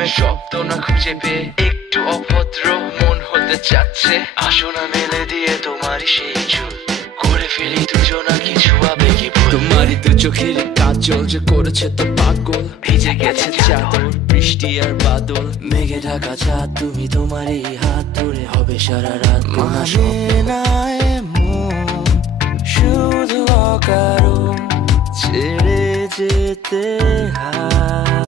প্রেমের শব্দ না খুঁজে পেয়ে একটু অভদ্র মন হতে চাচ্ছে। আসো না মেলে দিয়ে তোমারই সেই চুল, করে ফেলি দুজনা কিছু আবেগী ভুল। তোমারই দু চোখের কাজল যে করেছে তো পাগল, ভিজে গেছে চাদর বৃষ্টি আর বাদল। মেঘে ঢাকা চাঁদ তুমি তোমারই হাত ধরে হবে সারা রাত। মানে না এমন শুধু অকারণ ছেড়ে যেতে হয়।